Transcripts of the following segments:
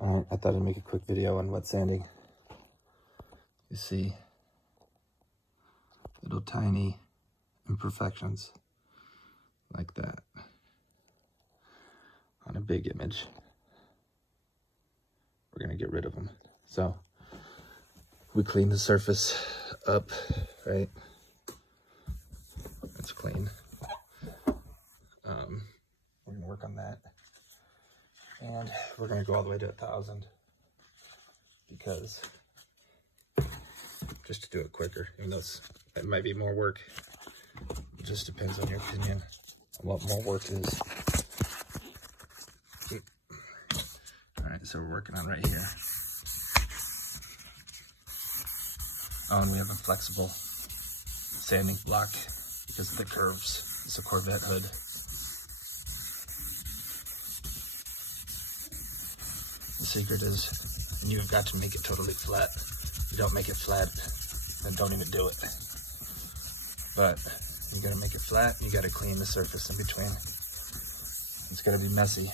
Alright, I thought I'd make a quick video on wet sanding. You see little tiny imperfections like that on a big image. We're gonna get rid of them. So we clean the surface up, right? It's clean. We're gonna work on that. And we're gonna go all the way to 1,000 because just to do it quicker, even though it might be more work. It just depends on your opinion on what more work is. All right, so we're working on right here. Oh, and we have a flexible sanding block because of the curves. It's a Corvette hood. The secret is you've got to make it totally flat. If you don't make it flat, then don't even do it. But you gotta make it flat, you gotta clean the surface in between. It's gonna be messy.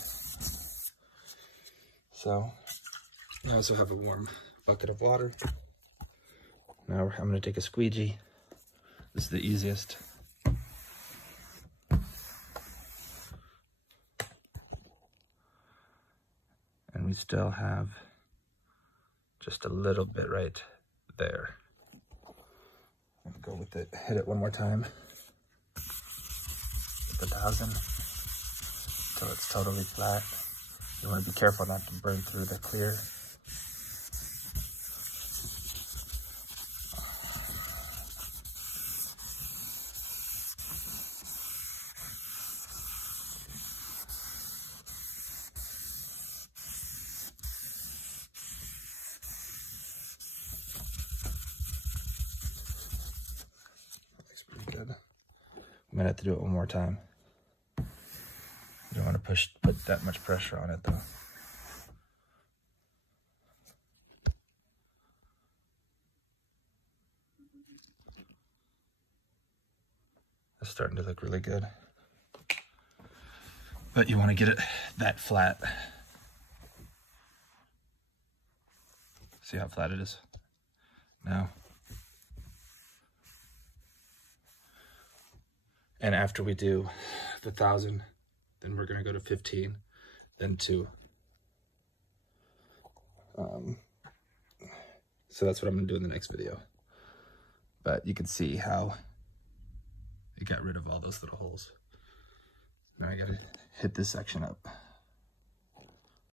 So, I also have a warm bucket of water. Now I'm gonna take a squeegee. This is the easiest. And we still have just a little bit right there. I'll go with it, hit it one more time. With 1,000 until it's totally flat. You want to be careful not to burn through the clear. I'm gonna have to do it one more time. You don't want to put that much pressure on it though. It's starting to look really good. But you want to get it that flat. See how flat it is now? And after we do the 1,000, then we're gonna go to 15, then 2. So that's what I'm gonna do in the next video. But you can see how it got rid of all those little holes. Now I gotta hit this section up.